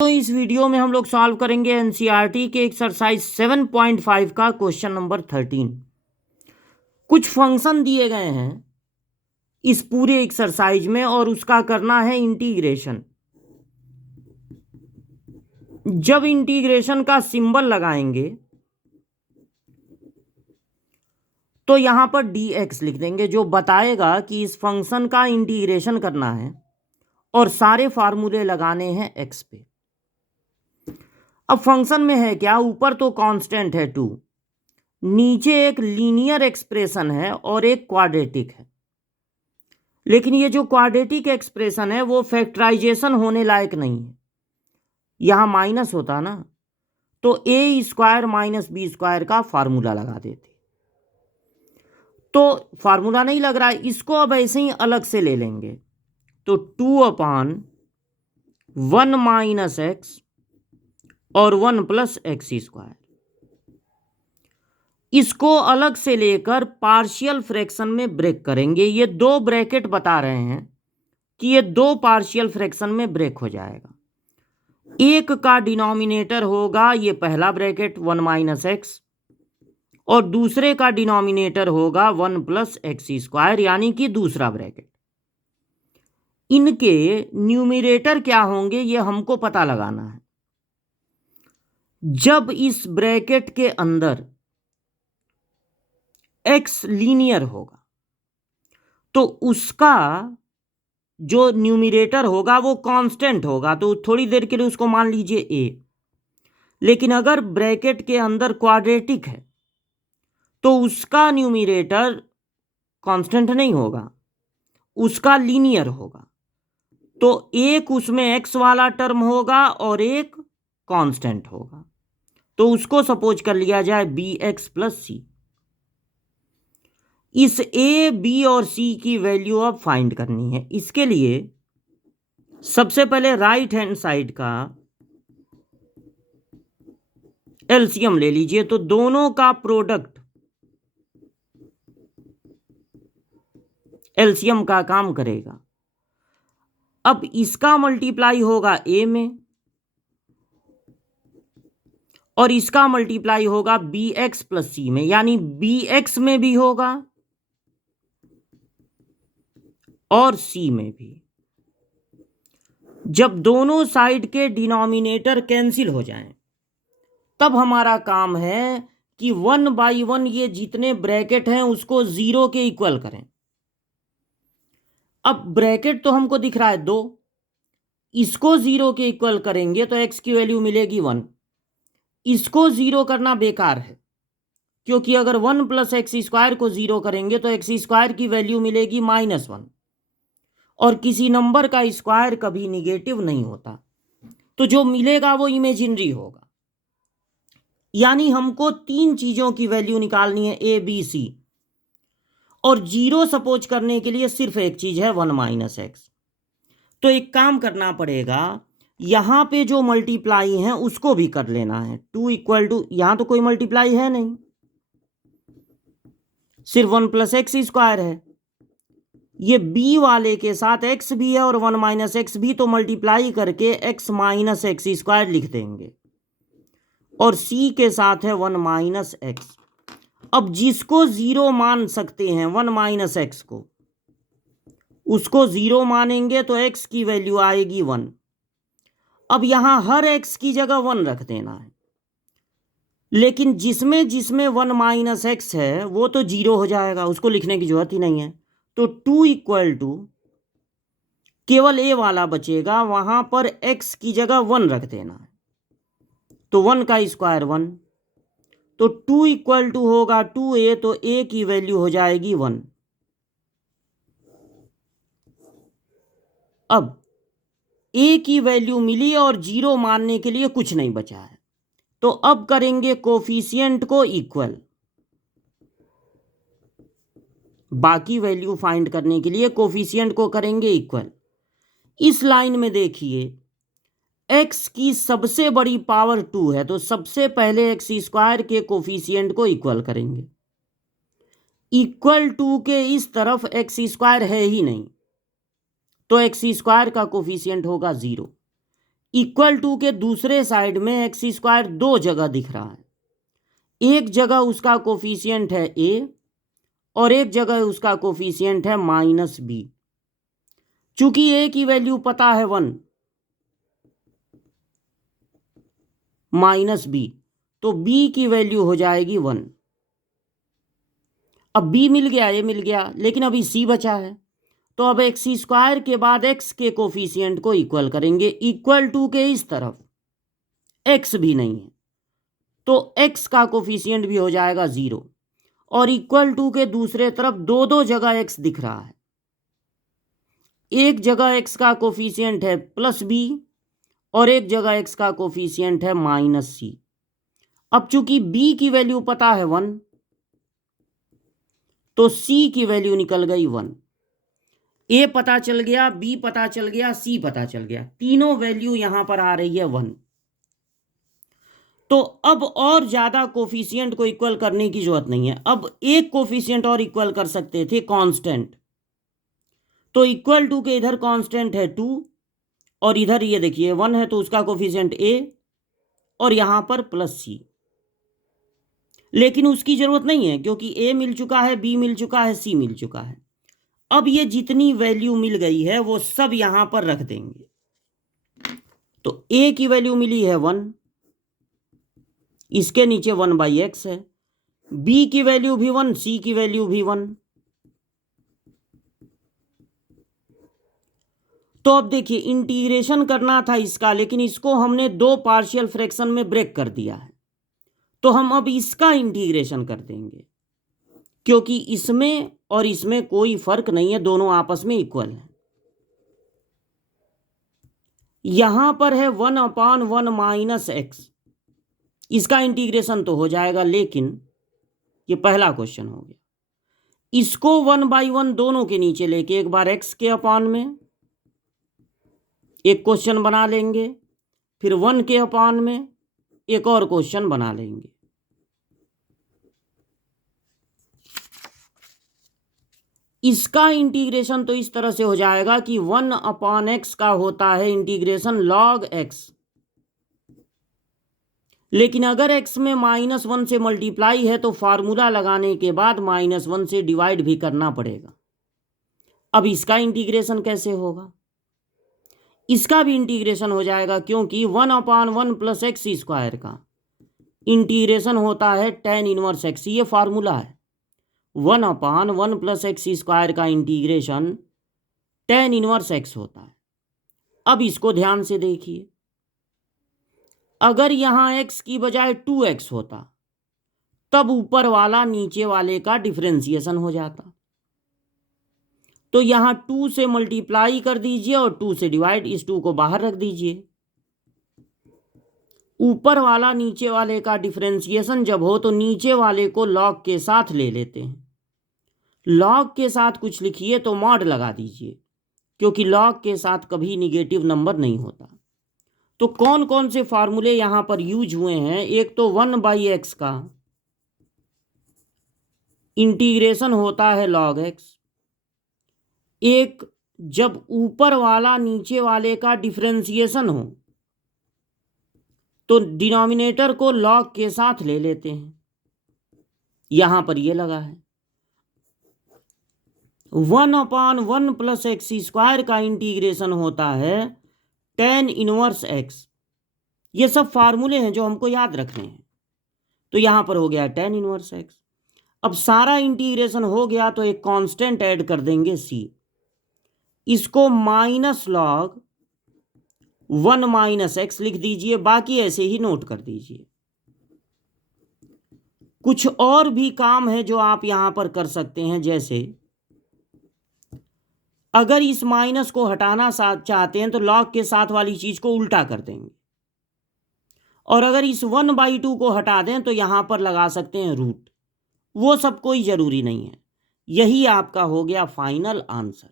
तो इस वीडियो में हम लोग सॉल्व करेंगे एनसीईआरटी के एक्सरसाइज 7.5 का क्वेश्चन नंबर 13। कुछ फंक्शन दिए गए हैं इस पूरे एक्सरसाइज में और उसका करना है इंटीग्रेशन। जब इंटीग्रेशन का सिंबल लगाएंगे तो यहां पर dx लिख देंगे, जो बताएगा कि इस फंक्शन का इंटीग्रेशन करना है और सारे फार्मूले लगाने हैं x पे। अब फंक्शन में है क्या, ऊपर तो कांस्टेंट है 2, नीचे एक लीनियर एक्सप्रेशन है और एक क्वाड्रेटिक है। लेकिन ये जो क्वाड्रेटिक एक्सप्रेशन है वो फैक्टराइजेशन होने लायक नहीं है। यहां माइनस होता ना तो ए स्क्वायर माइनस बी स्क्वायर का फार्मूला लगा देते, तो फार्मूला नहीं लग रहा है, इसको अब ऐसे ही अलग से ले लेंगे। तो 2/1 माइनस एक्स और 1 प्लस एक्स स्क्वायर, इसको अलग से लेकर पार्शियल फ्रैक्शन में ब्रेक करेंगे। ये दो ब्रैकेट बता रहे हैं कि ये दो पार्शियल फ्रैक्शन में ब्रेक हो जाएगा। एक का डिनोमिनेटर होगा ये पहला ब्रैकेट 1 माइनस एक्स और दूसरे का डिनोमिनेटर होगा 1 प्लस एक्स स्क्वायर, यानी कि दूसरा ब्रैकेट। इनके न्यूमरेटर क्या होंगे ये हमको पता लगाना है। जब इस ब्रैकेट के अंदर एक्स लीनियर होगा तो उसका जो न्यूमरेटर होगा वो कांस्टेंट होगा, तो थोड़ी देर के लिए उसको मान लीजिए ए। लेकिन अगर ब्रैकेट के अंदर क्वाड्रेटिक है तो उसका न्यूमरेटर कांस्टेंट नहीं होगा, उसका लीनियर होगा। तो एक उसमें एक्स वाला टर्म होगा और एक कांस्टेंट होगा, तो उसको सपोज कर लिया जाए बी एक्स प्लस सी। इस ए बी और सी की वैल्यू अब फाइंड करनी है। इसके लिए सबसे पहले राइट हैंड साइड का एलसीएम ले लीजिए, तो दोनों का प्रोडक्ट एलसीएम का काम करेगा। अब इसका मल्टीप्लाई होगा ए में और इसका मल्टीप्लाई होगा बी एक्स प्लस सी में, यानी बी एक्स में भी होगा और सी में भी। जब दोनों साइड के डिनोमिनेटर कैंसिल हो जाएं तब हमारा काम है कि 1/1 ये जितने ब्रैकेट हैं उसको 0 के इक्वल करें। अब ब्रैकेट तो हमको दिख रहा है 2, इसको 0 के इक्वल करेंगे तो x की वैल्यू मिलेगी 1। इसको 0 करना बेकार है, क्योंकि अगर 1 प्लस एक्स स्क्वायर को 0 करेंगे तो एक्स स्क्वायर की वैल्यू मिलेगी -1, और किसी नंबर का स्क्वायर कभी निगेटिव नहीं होता, तो जो मिलेगा वो इमेजिनरी होगा। यानी हमको तीन चीजों की वैल्यू निकालनी है, ए बी सी, और 0 सपोज करने के लिए सिर्फ एक चीज है 1 माइनस एक्स। तो एक काम करना पड़ेगा, यहां पे जो मल्टीप्लाई है उसको भी कर लेना है। 2 इक्वल टू, यहां तो कोई मल्टीप्लाई है नहीं, सिर्फ 1 प्लस एक्स स्क्वायर है। ये बी वाले के साथ एक्स भी है और 1 माइनस एक्स भी, तो मल्टीप्लाई करके एक्स माइनस एक्स स्क्वायर लिख देंगे। और सी के साथ है 1 माइनस एक्स। अब जिसको 0 मान सकते हैं 1 माइनस एक्स को, उसको 0 मानेंगे तो एक्स की वैल्यू आएगी 1। अब यहां हर एक्स की जगह 1 रख देना है, लेकिन जिसमें जिसमें 1 माइनस एक्स है वो तो 0 हो जाएगा, उसको लिखने की जरूरत ही नहीं है। तो 2 इक्वल टू, केवल ए वाला बचेगा, वहां पर एक्स की जगह 1 रख देना है, तो 1 का स्क्वायर 1। तो 2 इक्वल टू होगा 2a, तो a की वैल्यू हो जाएगी 1। अब a की वैल्यू मिली और 0 मानने के लिए कुछ नहीं बचा है, तो अब करेंगे कोफिशिएंट को इक्वल। बाकी वैल्यू फाइंड करने के लिए कोफिशिएंट को करेंगे इक्वल। इस लाइन में देखिए x की सबसे बड़ी पावर 2 है, तो सबसे पहले एक्स स्क्वायर के कोफिशिएंट को इक्वल करेंगे। इक्वल टू के इस तरफ एक्स स्क्वायर है ही नहीं, तो एक्स स्क्वायर का कोफिशिएंट होगा 0। इक्वल टू के दूसरे साइड में एक्स स्क्वायर दो जगह दिख रहा है। एक जगह उसका कोफिशिएंट है ए और एक जगह उसका कोफिशिएंट है -b। चूंकि ए की वैल्यू पता है 1 -b, तो b की वैल्यू हो जाएगी 1। अब b मिल गया, ए मिल गया, लेकिन अभी c बचा है। तो अब एक्स स्क्वायर के बाद x के कोफिशिएंट को इक्वल करेंगे। इक्वल टू के इस तरफ x भी नहीं है तो x का कोफिशिएंट भी हो जाएगा 0, और इक्वल टू के दूसरे तरफ दो दो जगह x दिख रहा है। एक जगह x का कोफिशिएंट है +b और एक जगह x का कोफिशिएंट है -c। अब चूंकि b की वैल्यू पता है 1, तो c की वैल्यू निकल गई 1। a पता चल गया, b पता चल गया, c पता चल गया, तीनों वैल्यू यहां पर आ रही है 1। तो अब और ज्यादा कोफिशिएंट को इक्वल करने की जरूरत नहीं है। अब एक कोफिशिएंट और इक्वल कर सकते थे, कांस्टेंट। तो इक्वल टू के इधर कांस्टेंट है 2 और इधर ये देखिए 1 है, तो उसका कोफिशिएंट a और यहां पर +c। लेकिन उसकी जरूरत नहीं है क्योंकि a मिल चुका है, b मिल चुका है, c मिल चुका है। अब ये जितनी वैल्यू मिल गई है वो सब यहां पर रख देंगे। तो a की वैल्यू मिली है 1, इसके नीचे 1/x है, b की वैल्यू भी 1, c की वैल्यू भी 1। तो अब देखिए इंटीग्रेशन करना था इसका, लेकिन इसको हमने दो पार्शियल फ्रैक्शन में ब्रेक कर दिया है। तो हम अब इसका इंटीग्रेशन कर देंगे क्योंकि इसमें और इसमें कोई फर्क नहीं है, दोनों आपस में इक्वल है। यहां पर है 1/1 -x, इसका इंटीग्रेशन तो हो जाएगा, लेकिन ये पहला क्वेश्चन हो गया। इसको 1/1 दोनों के नीचे लेके एक बार x के अपान में एक क्वेश्चन बना लेंगे, फिर 1 के अपान में एक और क्वेश्चन बना लेंगे। इसका इंटीग्रेशन तो इस तरह से हो जाएगा कि 1/x का होता है इंटीग्रेशन log x, लेकिन अगर x में -1 से मल्टीप्लाई है तो फार्मूला लगाने के बाद -1 से डिवाइड भी करना पड़ेगा। अब इसका इंटीग्रेशन कैसे होगा? इसका भी इंटीग्रेशन हो जाएगा क्योंकि 1/1 + x² का इंटीग्रेशन होता है tan 1x। ये फार्मूला है, 1/1 + x² का इंटीग्रेशन tan 1x होता है। अब इसको ध्यान से देखिए, अगर यहां x की बजाय 2x होता तब ऊपर वाला नीचे वाले का डिफरेंशिएशन हो जाता। तो यहां 2 से मल्टीप्लाई कर दीजिए और 2 से डिवाइड, इस 2 को बाहर रख दीजिए। ऊपर वाला नीचे वाले का डिफरेंशिएशन जब हो तो नीचे वाले को लॉग के साथ ले लेते हैं। लॉग के साथ कुछ लिखिए तो मॉड लगा दीजिए, क्योंकि लॉग के साथ कभी निगेटिव नंबर नहीं होता। तो कौन कौन से फार्मूले यहां पर यूज हुए हैं? एक तो 1/x का इंटीग्रेशन होता है log x, एक जब ऊपर वाला नीचे वाले का डिफरेंशिएशन हो तो डिनोमिनेटर को log के साथ ले लेते हैं, यहां पर ये लगा है। 1/1 + x² का इंटीग्रेशन होता है tan 1x। ये सब फार्मूले हैं जो हमको याद रखने हैं। तो यहां पर हो गया tan 1x। अब सारा इंटीग्रेशन हो गया तो एक कांस्टेंट ऐड कर देंगे c, इसको -log 1 - x लिख दीजिए, बाकी ऐसे ही नोट कर दीजिए। कुछ और भी काम है जो आप यहां पर कर सकते हैं, जैसे अगर इस माइनस को हटाना चाहते हैं तो log के साथ वाली चीज को उल्टा कर देंगे, और अगर इस 1/2 को हटा दें तो यहां पर लगा सकते हैं रूट। वो सब कोई जरूरी नहीं है। यही आपका हो गया फाइनल आंसर।